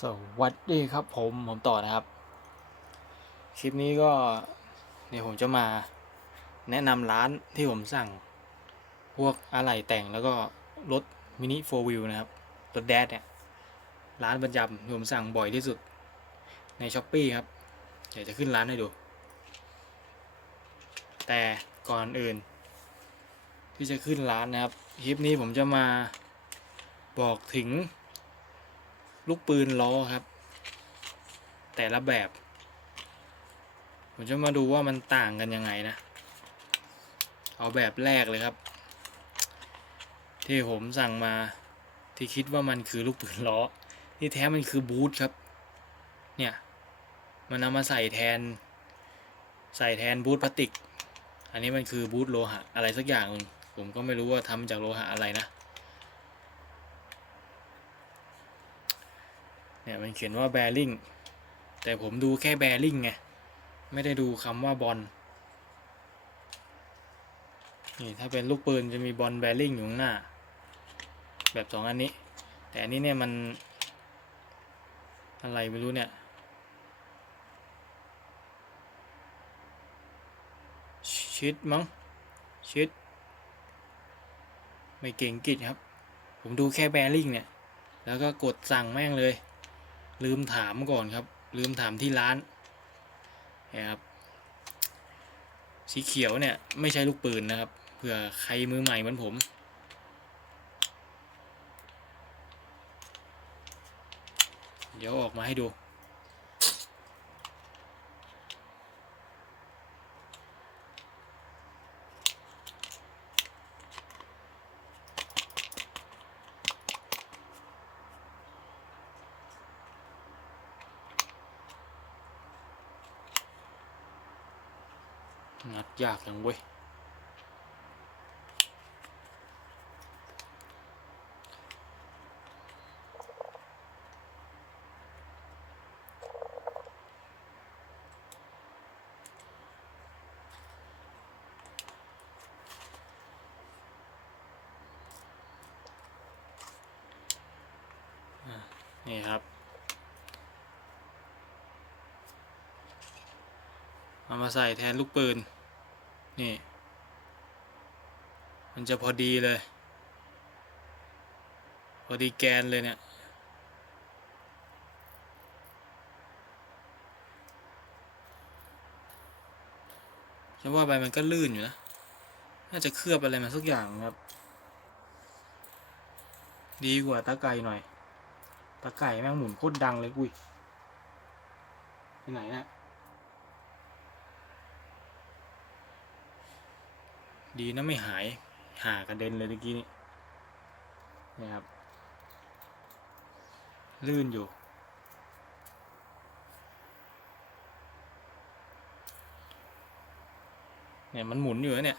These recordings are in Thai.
สวัสดีครับผมผมต่อนะครับ คลิปนี้ก็เดี๋ยวผมจะมาแนะนำร้านที่ผมสั่ง พวกอะไหล่แต่งแล้วก็รถมินิโฟร์วิวนะครับ รถแดดเนี่ย ร้านประจำที่ผมสั่งบ่อยที่สุด ในช้อปปีครับ เดี๋ยวจะขึ้นร้านให้ดู แต่ก่อนอื่น ที่จะขึ้นร้านนะครับ คลิปนี้ผมจะมาบอกถึง ลูกปืนล้อครับ แต่ละแบบ ผมจะมาดูว่ามันต่างกันยังไงนะ เอาแบบแรกเลยครับ ที่ผมสั่งมาที่คิดว่ามันคือลูกปืนล้อที่แท้มันคือบูทครับ เนี่ย มันเอามาใส่แทน ใส่แทนบูทพลาสติก อันนี้มันคือบูทโลหะอะไรสักอย่างหนึ่งผมก็ไม่รู้ว่าทำจากโลหะอะไรนะ เนี่ยมันเขียนว่าแบริ่งแต่ผมดูแค่แบริ่งไง ไม่ได้ดูคำว่าบอลนี่ถ้าเป็นลูกปืนจะมีบอลแบริ่งอยู่ข้างหน้า แบบสองอันนี้ แต่อันนี้เนี่ยมัน อะไรไม่รู้เนี่ยชิดมั้งชิดไม่เก่งกิจครับ ผมดูแค่แบริ่งเนี่ย แล้วก็กดสั่งแม่งเลย ลืมถามก่อนครับ ลืมถามที่ร้านนะครับสีเขียวเนี่ยไม่ใช่ลูกปืนนะครับเผื่อใครมือใหม่เหมือนผม เดี๋ยวออกมาให้ดู งัด ยากจังเว้ย นี่ครับเอามาใส่แทนลูกปืน นี่ มันจะพอดีเลย พอดีแกนเลยเนี่ยจะว่าไปมันก็ลื่นอยู่นะ น่าจะเคลือบอะไรมาสักอย่างครับ ดีกว่าตะไก่หน่อย ตะไก่แม่งหมุนโคตรดังเลยอุ้ยไปไหนอะ ดีนะไม่หายหากระเด็นเลยเมื่อกี้นี่นะครับ ลื่นอยู่ เนี่ยมันหมุนอยู่นะเนี่ย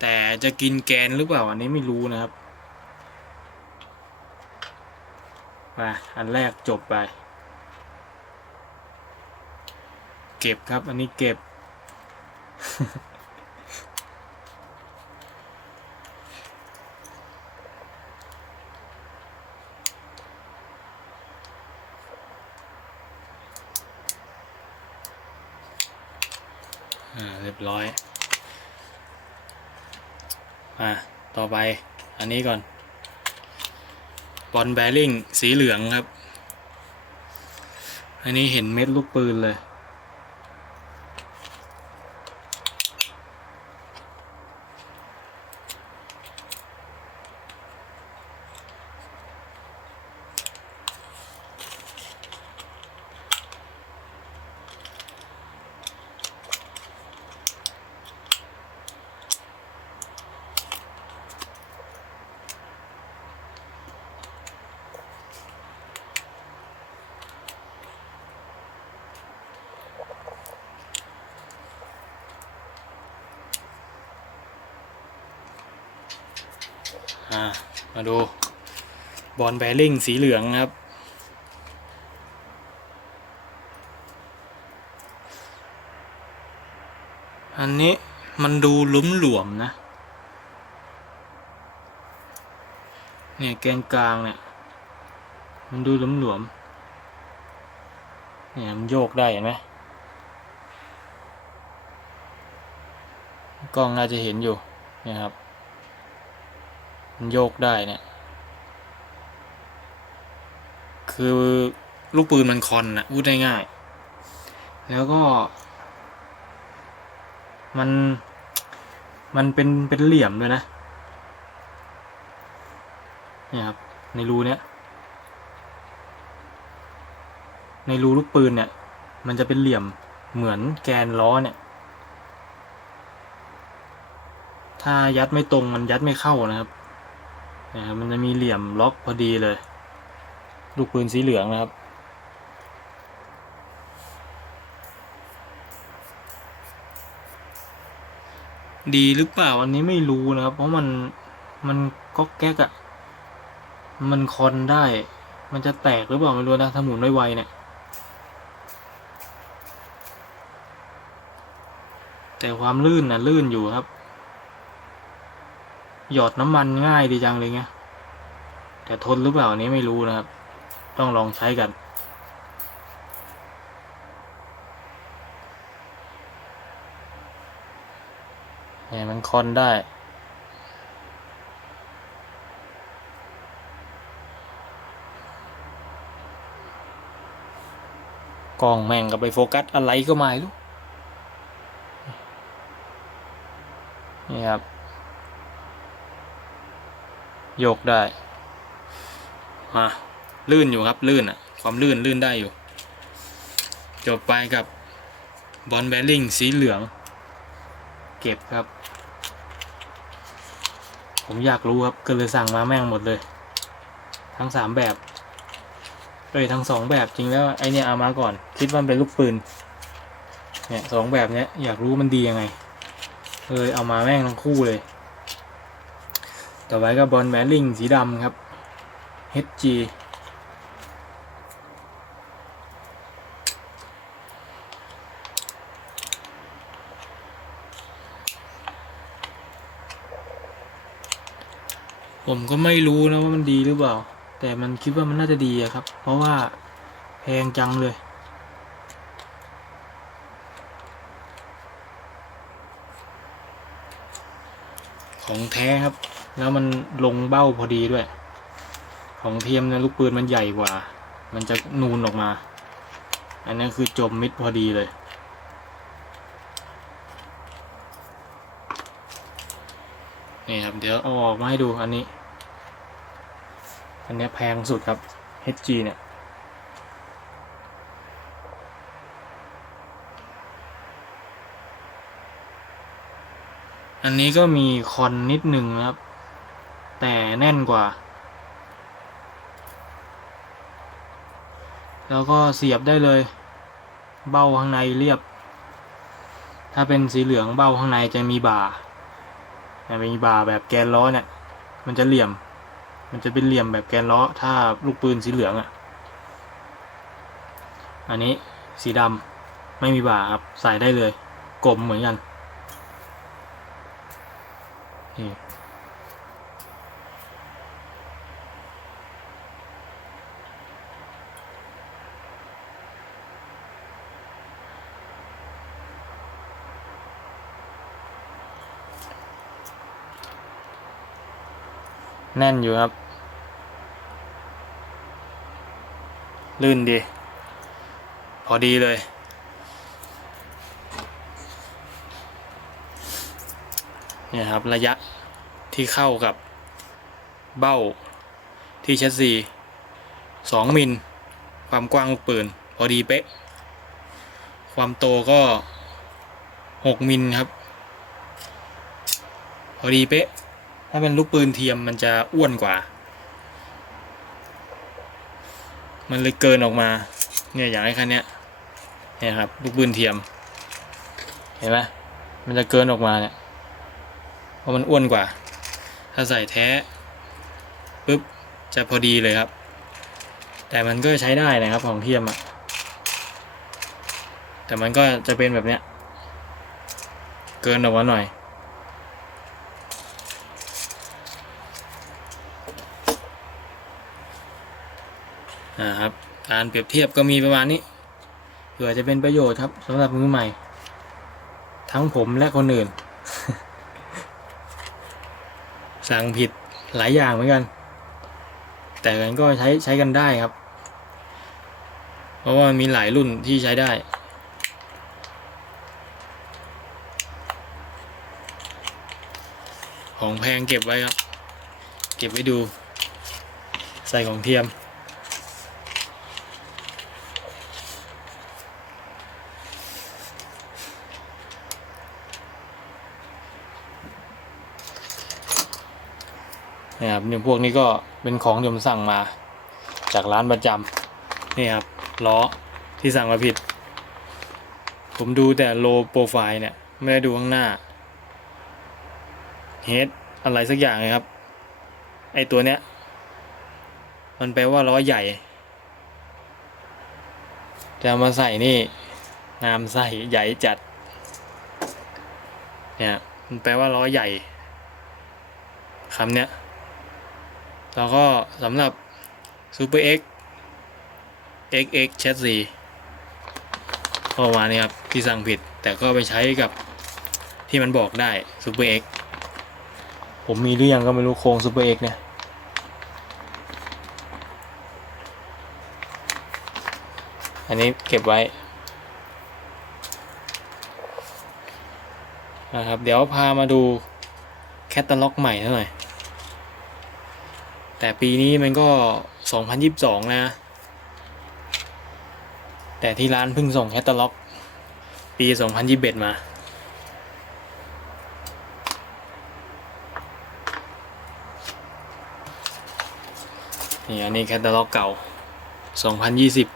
แต่จะกินแกนหรือเปล่า อันนี้ไม่รู้นะครับมาอันแรกจบไป เก็บครับอันนี้เก็บ อ่าเรียบร้อย อ่า ต่อไป อันนี้ก่อน บอลแบริ่งสีเหลืองครับ อันนี้เห็นเม็ดลูกปืนเลย อ่ามาดูบอลแบริ่งสีเหลืองครับ อันนี้มันดูหลุมหลวมนะ เนี่ยแกนกลางเนี่ย มันดูหลวม เนี่ยมันโยกได้เห็นไหมกล้องน่าจะเห็นอยู่นี่ยครับ มันโยกได้เนี่ย คือลูกปืนมันคอนนะพูดง่ายๆแล้วก็ มัน มันเป็นเป็นเหลี่ยมด้วยนะ เนี่ยครับ ในรูเนี้ย ในรูลูกปืนเนี่ย มันจะเป็นเหลี่ยมเหมือนแกนล้อเนี่ยถ้ายัดไม่ตรงมันยัดไม่เข้านะครับ นี่ยครับมันจะมีเหลี่ยมล็อกพอดีเลย ลูกปืนสีเหลืองนะครับ ดีหรือเปล่าอันนี้ไม่รู้นะครับ เพราะมันมันก็แก๊กอะมันคอนได้ มันจะแตกหรือเปล่าไม่รู้นะถ้าหมุนไวๆเนี่ยแต่ความลื่นนะลื่นอยู่ครับ หยอดน้ำมันง่ายดีจังเลยไงแต่ทนหรือเปล่านี้ไม่รู้นะครับ ต้องลองใช้กัน เนี่ยมันคอนได้กล้องแม่งกับไปโฟกัสอะไรก็ไม่รู้นี่ครับ โยกได้มาลื่นอยู่ครับลื่นอะความลื่นลื่นได้อยู่ จบไปกับบอลแบริ่งสีเหลือง เก็บครับ ผมอยากรู้ครับก็เลยสั่งมาแม่งหมดเลย ทั้งสามแบบเอ้ยทั้งสองแบบจริงแล้วไอเนี่ยเอามาก่อน คิดว่าเป็นลูกปืนเนี่ยสองแบบเนี้ยอยากรู้มันดียังไงเลยเอามาแม่งทั้งคู่เลย ต่อไปก็บอลแบริ่งสีดำครับ HG ผมก็ไม่รู้นะว่ามันดีหรือเปล่า แต่มันคิดว่ามันน่าจะดีครับ เพราะว่าแพงจังเลย ของแท้ครับ แล้วมันลงเบ้าพอดีด้วย ของเทียมเนะลูกปืนมันใหญ่กว่า มันจะนูนออกมา อันนี้คือจมมิดพอดีเลย นี่ครับ เดี๋ยวเอาออกมาให้ดูอันนี้ อันนี้แพงสุดครับ HG เนี่ย อันนี้ก็มีคอนนิดหนึ่งครับ แต่แน่นกว่า แล้วก็เสียบได้เลย เบ้าข้างในเรียบ ถ้าเป็นสีเหลืองเบ้าข้างในจะมีบ่าแต่มีบ่าแบบแกนล้อเนี่ย มันจะเหลี่ยม มันจะเป็นเหลี่ยมแบบแกนล้อ ถ้าลูกปืนสีเหลืองอะ่ะ อันนี้สีดำไม่มีบ่าครับ ใส่ได้เลยกลมเหมือนกัน นี่แน่นอยู่ครับ ลื่นดี พอดีเลย เนี่ยครับระยะที่เข้ากับเบ้าที่แชสซีสองมิล ความกว้างลูกปืน พอดีเป๊ะ ความโตก็หกมิลครับ พอดีเป๊ะ ถ้าเป็นลูกปืนเทียมมันจะอ้วนกว่า มันเลยเกินออกมา เนี่ยอย่างไอ้คันเนี้ยเนี่ยครับ ลูกปืนเทียม เห็นไหมมันจะเกินออกมาเนี่ย เพราะมันอ้วนกว่า ถ้าใส่แท้ปุ๊บจะพอดีเลยครับ แต่มันก็ใช้ได้นะครับของเทียมอะแต่มันก็จะเป็นแบบเนี้ย เกินออกมาหน่อยนอ่าครับ การเปรียบเทียบก็มีประมาณนี้เผื่อจะเป็นประโยชน์ครับสำหรับมือใหม่ ทั้งผมและคนอื่น สั่งผิดหลายอย่างเหมือนกัน แต่กันก็ใช้ใช้กันได้ครับ เพราะว่ามีหลายรุ่นที่ใช้ได้ ของแพงเก็บไว้ครับ เก็บไว้ดู ใส่ของเทียม นะครับเนี่ยพวกนี้ก็เป็นของที่ผมสั่งมา จากร้านประจำนี่ครับล้อที่สั่งมาผิด ผมดูแต่โลโปรไฟล์เนี่ย ไม่ได้ดูข้างหน้าเฮดอะไรสักอย่างเลยครับ ไอตัวเนี้ย มันแปลว่าล้อใหญ่ จะมาใส่นี่งามใส่ใหญ่จัด เนี่ย มันแปลว่าล้อใหญ่คำเนี้ย แล้วก็สำหรับ Super X XX Chassis ก็ประมาณนี้ครับ ที่สั่งผิดแต่ก็ไปใช้กับที่มันบอกได้ Super X ผมมีหรือยังก็ไม่รู้โครง Super X เนี่ยอันนี้เก็บไว้นะครับ เดี๋ยวพามาดูแคตตาล็อกใหม่หน่อย แต่ปีนี้มันก็ 2022 นะ แต่ที่ร้านเพิ่งส่งแคตตาล็อก ปี 2021 มา นี่อันนี้แคตตาล็อกเก่า 2020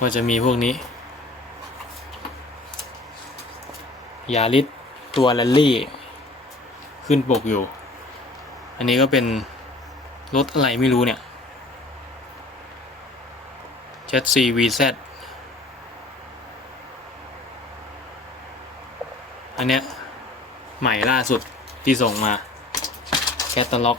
ก็จะมีพวกนี้ ยาริสตัวแรลลี่ ขึ้นปกอยู่ อันนี้ก็เป็นรถอะไรไม่รู้เนี่ยเจ็ดซีวีซอันเนี้ยใหม่ล่าสุดที่ส่งมา แคตตาล็อก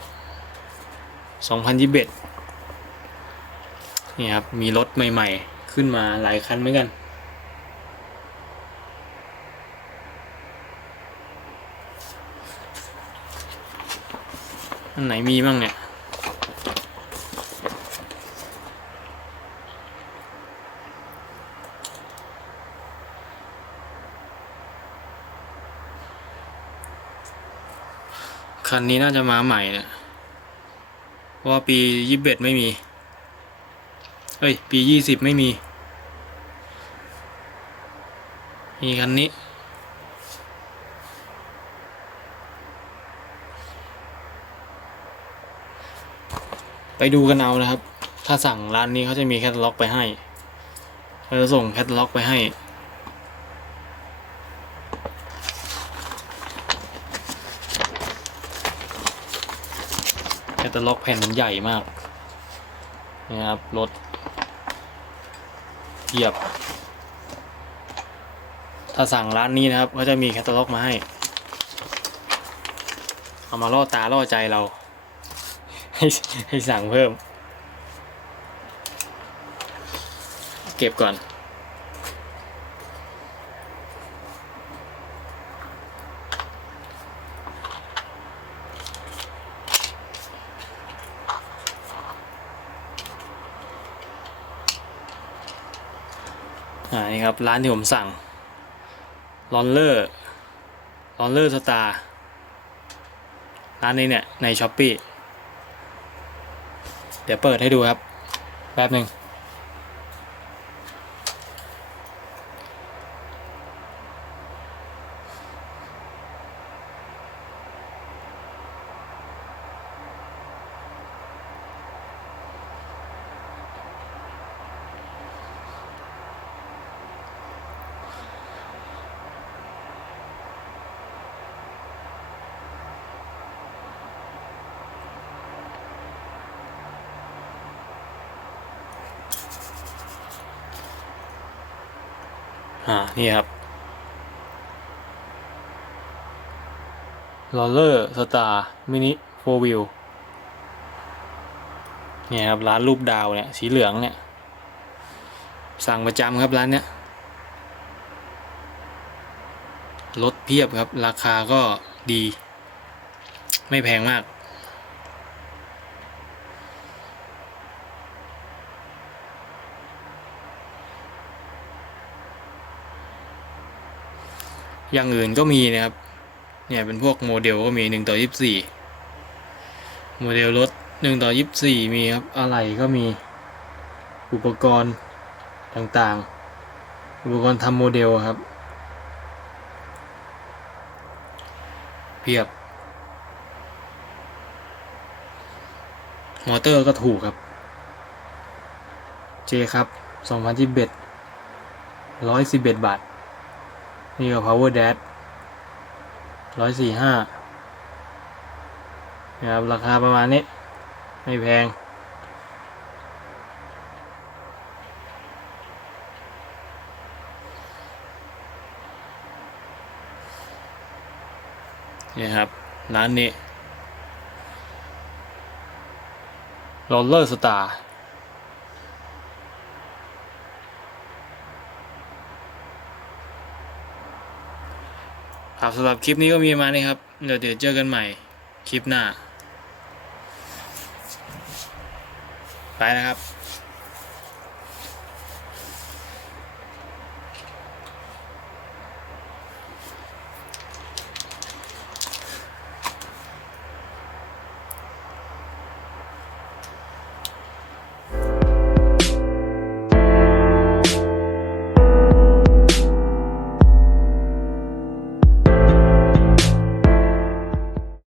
2021 นี่ครับ มีรถใหม่ๆ ขึ้นมาหลายคันเหมือนกัน อันไหนมีบ้างเนี่ย คันนี้น่าจะมาใหม่เนี่ยเพราะว่าปียี่สิบเอ็ดไม่มี เอ้ย ปียี่สิบไม่มี มีคันนี้ ไปดูกันเอานะครับ ถ้าสั่งร้านนี้เขาจะมีแคตตาล็อกไปให้เขาจะส่งแคตตาล็อกไปให้ แคตตาล็อกแผ่นใหญ่มากนะครับรถเทียบ ถ้าสั่งร้านนี้นะครับเขาจะมีแคตตาล็อกมาให้ เอามาล่อตาล่อใจเรา ให้ให้สั่งเพิ่ม เก็บก่อน อ่า นี่ครับ ร้านที่ผมสั่งลอนเลอร์ลอนเลอร์สตาร์ร้านนี้เนี่ย ในช้อปปี้ เดี๋ยวเปิดให้ดูครับแป๊บหนึ่ง อ่า นี่ครับลอเลอร์สตาร์มินิโฟวิลเนี่ยครับ ร้านรูปดาวเนี่ย สีเหลืองเนี่ย สั่งประจำครับร้านเนี้ยลดเพียบครับ ราคาก็ดี ไม่แพงมาก อย่างอื่นก็มีนะครับ เนี่ยเป็นพวกโมเดลก็มีหนึ่งต่อยี่สี่โมเดลรถหนึ่งต่อยี่สี่มีครับ อะไรก็มี อุปกรณ์ต่างๆ อุปกรณ์ทำโมเดลครับ เพียบ มอเตอร์ก็ถูกครับ เจครับสองพันยี่สิบเอ็ดร้อยสิบเอ็ดบาท นี่ก็ power dash ร้อยสี่ห้านะครับ ราคาประมาณนี้ ไม่แพง นี่ครับ ร้านนี้โรลเลอร์สตาร์ ครับสำหรับคลิปนี้ก็มีมาเนี้ครับเดี๋ยวเดี๋ยวเจอกันใหม่คลิปหน้า ไปนะครับ